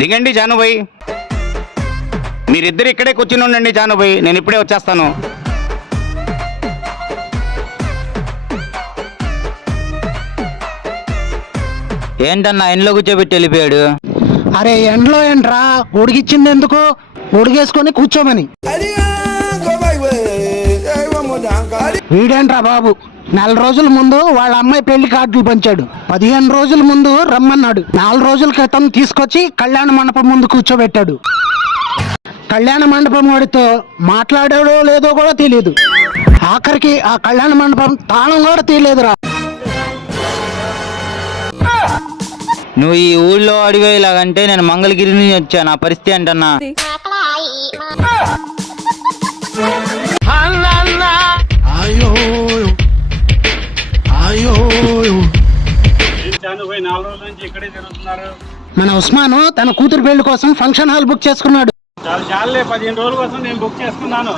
దిగండి జానుభాయ్, మీరిద్దరు ఇక్కడే కూర్చుని ఉండండి జానుభాయ్, నేను ఇప్పుడే వచ్చేస్తాను. ఏంటన్నా ఎండ్లో కూర్చోబెట్టి వెళ్ళిపోయాడు? అరే ఎండ్లో ఏంట్రా, ఉడికిచ్చింది ఎందుకు? ఉడిగేసుకొని కూర్చోమని. వీడేంట్రా బాబు, 4 రోజుల ముందు వాళ్ళ అమ్మాయి పెళ్లి కార్డులు పంచాడు, 15 రోజుల ముందు రమ్మన్నాడు, 4 రోజుల క్రితం తీసుకొచ్చి కళ్యాణ మండపం ముందు కూర్చోబెట్టాడు. కళ్యాణ మండపం వాడితో మాట్లాడాడో లేదో కూడా తెలియదు. ఆఖరికి ఆ కళ్యాణ మండపం తాళం కూడా తీయలేదురా. నువ్వు ఈ ఊళ్ళో అడిగేలాగంటే నేను మంగళగిరి నుంచి వచ్చాను, నా పరిస్థితి ఏంటన్నా? మన ఉస్మాను తన కూతురు పెళ్లి కోసం ఫంక్షన్ హాల్ బుక్ చేసుకున్నాడు. చాలా 15 రోజుల కోసం నేను బుక్ చేసుకున్నాను.